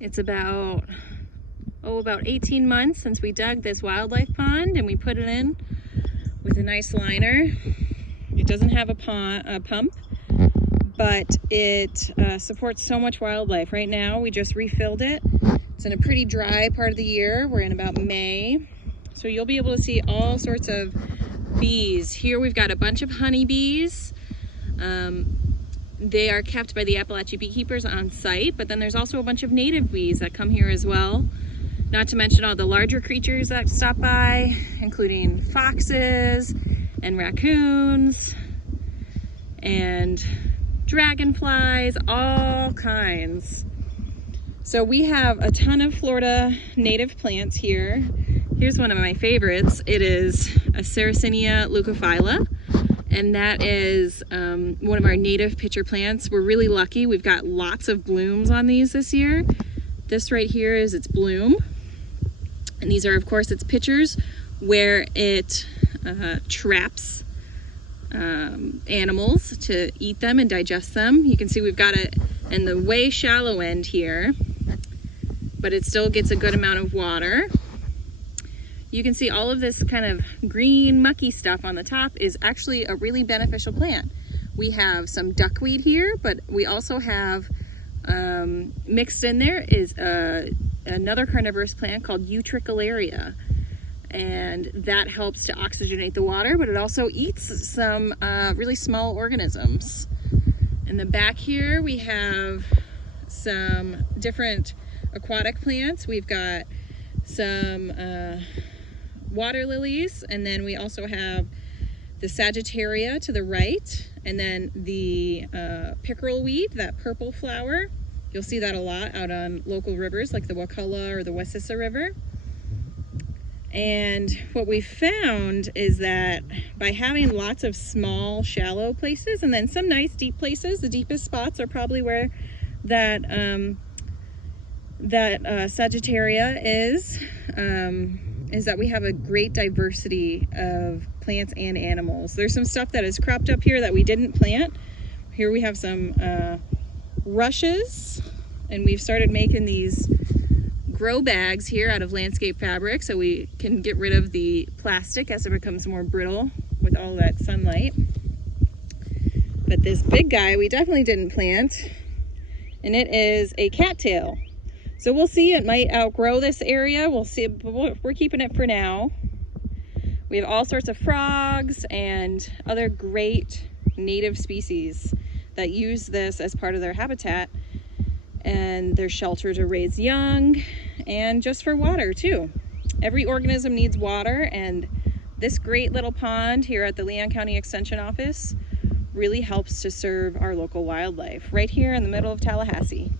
It's about 18 months since we dug this wildlife pond, and we put it in with a nice liner. It doesn't have a pump, but it supports so much wildlife. Right now we just refilled it. It's in a pretty dry part of the year. We're in about May. So you'll be able to see all sorts of bees. Here we've got a bunch of honeybees. They are kept by the Appalachia beekeepers on site, but then there's also a bunch of native bees that come here as well. Not to mention all the larger creatures that stop by, including foxes and raccoons and dragonflies, all kinds. So we have a ton of Florida native plants here. Here's one of my favorites. It is a Sarracenia leucophylla. And that is one of our native pitcher plants. We're really lucky. We've got lots of blooms on these this year. This right here is its bloom. And these are, of course, its pitchers where it traps animals to eat them and digest them. You can see we've got it in the way shallow end here, but it still gets a good amount of water. You can see all of this kind of green mucky stuff on the top is actually a really beneficial plant. We have some duckweed here, but we also have mixed in there is another carnivorous plant called Utricularia, and that helps to oxygenate the water, but it also eats some really small organisms. In the back here we have some different aquatic plants. We've got some water lilies, and then we also have the Sagittaria to the right, and then the pickerel weed, that purple flower. You'll see that a lot out on local rivers like the Wakulla or the Wassissa River. And what we found is that by having lots of small, shallow places and then some nice deep places, the deepest spots are probably where that Sagittaria is that we have a great diversity of plants and animals. There's some stuff that has cropped up here that we didn't plant. Here we have some rushes, and we've started making these grow bags here out of landscape fabric so we can get rid of the plastic as it becomes more brittle with all that sunlight. But this big guy we definitely didn't plant, and it is a cattail. So we'll see, it might outgrow this area. We'll see, but we're keeping it for now. We have all sorts of frogs and other great native species that use this as part of their habitat and their shelter to raise young and just for water too. Every organism needs water, and this great little pond here at the Leon County Extension Office really helps to serve our local wildlife right here in the middle of Tallahassee.